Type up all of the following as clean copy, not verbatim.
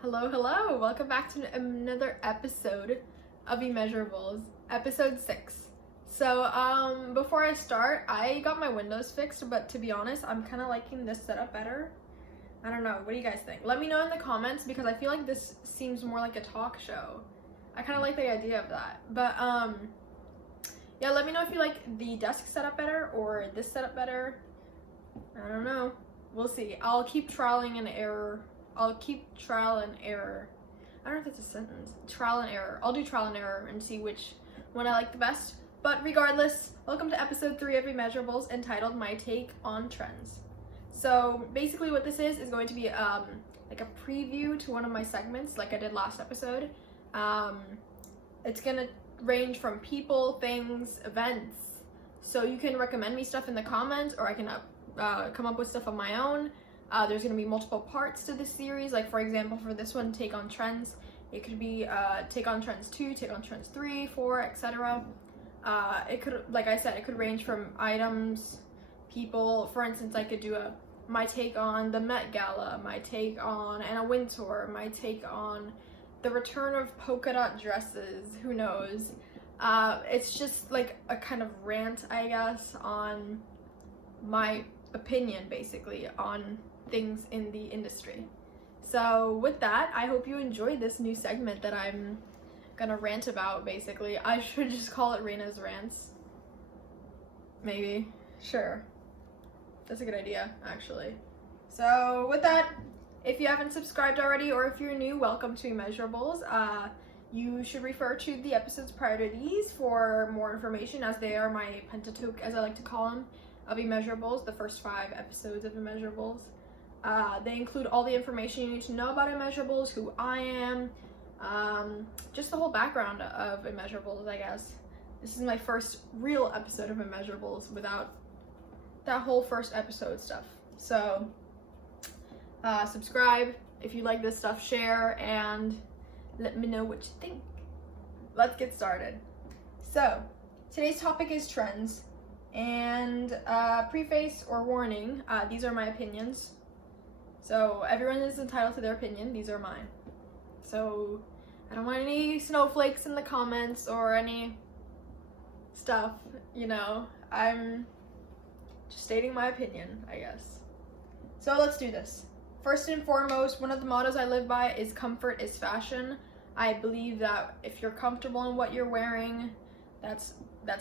Hello, welcome back to another episode of Immeasurables, episode 6. So, before I start, I got my windows fixed, but to be honest, I'm kind of liking this setup better. I don't know, what do you guys think? Let me know in the comments, because I feel like this seems more like a talk show. I kind of like the idea of that, but, yeah, let me know if you like the desk setup better, or this setup better. I don't know, we'll see. I'll keep trialing and error. I'll keep trial and error. I don't know if it's a sentence. Trial and error. I'll do trial and error and see which one I like the best. But regardless, welcome to episode 3 of Immeasurables, entitled My Take on Trends. So basically what this is going to be like a preview to one of my segments like I did last episode. It's gonna range from people, things, events. So you can recommend me stuff in the comments, or I can come up with stuff on my own. There's going to be multiple parts to this series, like for example for this one, Take on Trends, it could be Take on Trends 2, Take on Trends 3, 4, etc. It could, like I said, it could range from items, people. For instance, I could do my take on the Met Gala, my take on Anna Wintour, my take on the return of polka dot dresses, who knows. It's just like a kind of rant, I guess, on my opinion basically on things in the industry. So with that, I hope you enjoyed this new segment that I'm gonna rant about. Basically, I should just call it Reina's Rants. Maybe. Sure. That's a good idea, actually. So with that, if you haven't subscribed already, or if you're new, welcome to Immeasurables. You should refer to the episodes prior to these for more information, as they are my Pentateuch, as I like to call them, of Immeasurables, the first 5 episodes of Immeasurables. They include all the information you need to know about Immeasurables, who I am, just the whole background of Immeasurables, I guess. This is my first real episode of Immeasurables without that whole first episode stuff. So, subscribe if you like this stuff, share, and let me know what you think. Let's get started. So, today's topic is trends. And preface or warning, these are my opinions. So everyone is entitled to their opinion. These are mine. So I don't want any snowflakes in the comments or any stuff, you know. I'm just stating my opinion, I guess. So let's do this. First and foremost, one of the mottos I live by is comfort is fashion. I believe that if you're comfortable in what you're wearing, that's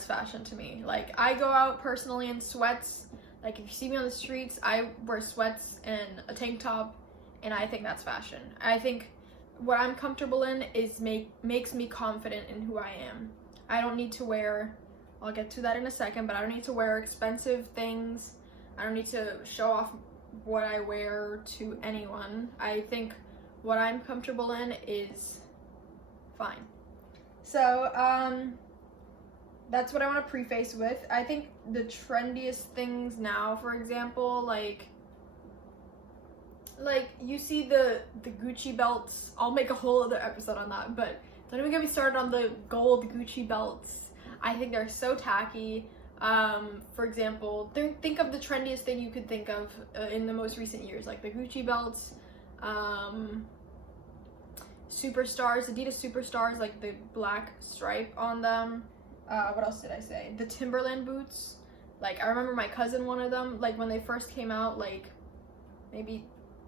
fashion to me. Like, I go out personally in sweats. Like, if you see me on the streets, I wear sweats and a tank top, and I think that's fashion. I think what I'm comfortable in is makes me confident in who I am. I don't need to wear, I'll get to that in a second, but I don't need to wear expensive things. I don't need to show off what I wear to anyone. I think what I'm comfortable in is fine. So, that's what I want to preface with. I think the trendiest things now, for example, like you see the Gucci belts. I'll make a whole other episode on that, but don't even get me started on the gold Gucci belts. I think they're so tacky. For example, think of the trendiest thing you could think of in the most recent years, like the Gucci belts, Superstars, Adidas Superstars, like the black stripe on them. What else did I say? The Timberland boots. Like, I remember my cousin wanted them, like, when they first came out, like, maybe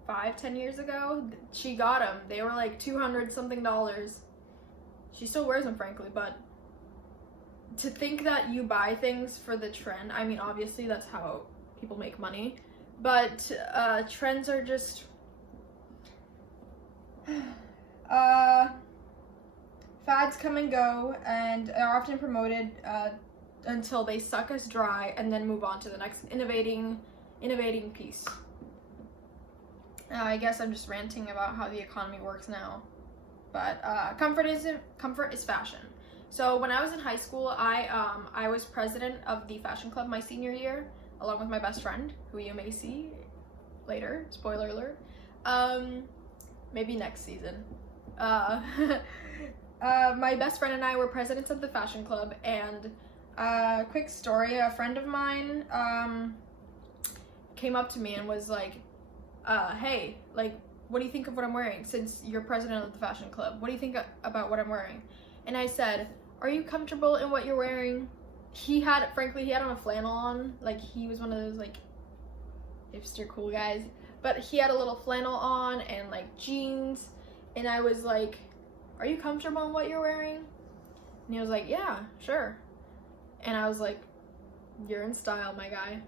5-10 years ago. She got them. They were, like, $200 something. She still wears them, frankly, but to think that you buy things for the trend, I mean, obviously, that's how people make money, but, trends are just, fads come and go and are often promoted until they suck us dry, and then move on to the next innovating piece. I guess I'm just ranting about how the economy works now, but comfort is fashion. So when I was in high school, I was president of the fashion club my senior year, along with my best friend, who you may see later. Spoiler alert. Maybe next season. My best friend and I were presidents of the fashion club, and quick story, a friend of mine came up to me and was like, hey, like, what do you think of what I'm wearing since you're president of the fashion club? What do you think about what I'm wearing? And I said, are you comfortable in what you're wearing? Frankly, he had on a flannel on. Like, he was one of those, like, hipster cool guys. But he had a little flannel on and, like, jeans. And I was like, are you comfortable in what you're wearing? And he was like, yeah, sure. And I was like, you're in style, my guy.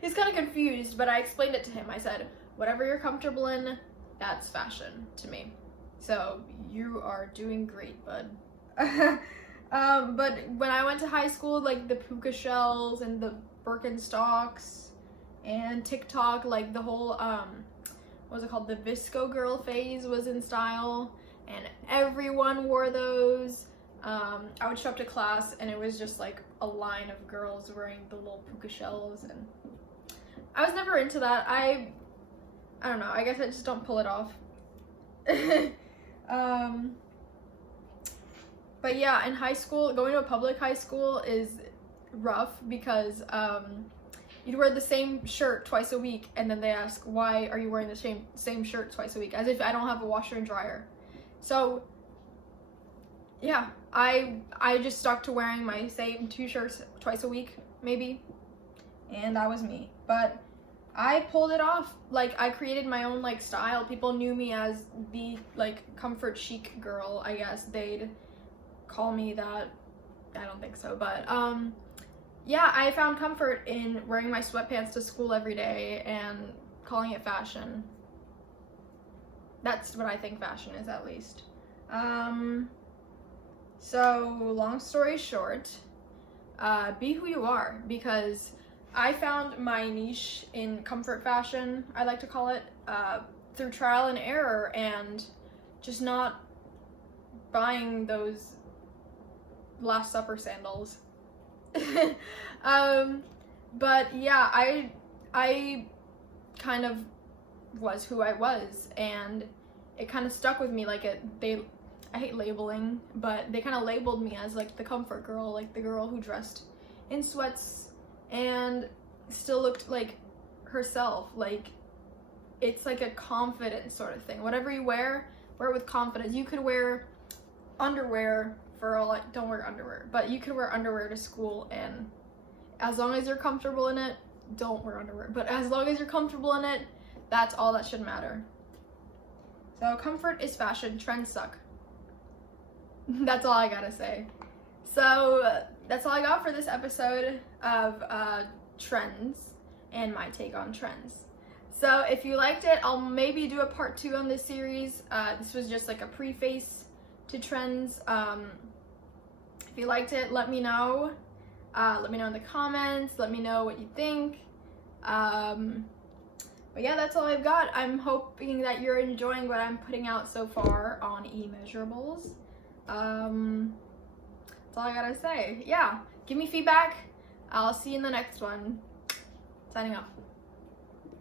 He's kind of confused, but I explained it to him. I said, whatever you're comfortable in, that's fashion to me. So you are doing great, bud. But when I went to high school, like the puka shells and the Birkenstocks and TikTok, like the whole, what was it called? The Visco girl phase was in style, and everyone wore those. I would show up to class and it was just like a line of girls wearing the little puka shells, and I was never into that. I don't know, I guess I just don't pull it off. But yeah, in high school, going to a public high school is rough because you'd wear the same shirt twice a week, and then they ask, why are you wearing the same shirt twice a week? As if I don't have a washer and dryer. So yeah, I just stuck to wearing my same 2 shirts twice a week, maybe, and that was me. But I pulled it off. Like, I created my own, like, style. People knew me as the, like, comfort chic girl, I guess. They'd call me that. I don't think so, but yeah, I found comfort in wearing my sweatpants to school every day and calling it fashion. That's what I think fashion is, at least. So long story short, be who you are, because I found my niche in comfort fashion, I like to call it, through trial and error and just not buying those Last Supper sandals. But yeah, I kind of was who I was, and it kind of stuck with me. Like, I hate labeling, but they kind of labeled me as like the comfort girl, like the girl who dressed in sweats and still looked like herself. Like, it's like a confident sort of thing. Whatever you wear it with confidence. You could wear underwear for all, like, don't wear underwear, but you could wear underwear to school, and as long as you're comfortable in it, don't wear underwear. But as long as you're comfortable in it, that's all that should matter. So comfort is fashion, trends suck. That's all I gotta say. So that's all I got for this episode of trends and my take on trends. So if you liked it, I'll maybe do a part 2 on this series. This was just like a preface to trends. If you liked it, let me know. Let me know in the comments. Let me know what you think. But yeah, that's all I've got. I'm hoping that you're enjoying what I'm putting out so far on Immeasurables. That's all I gotta say. Yeah, give me feedback. I'll see you in the next one. Signing off.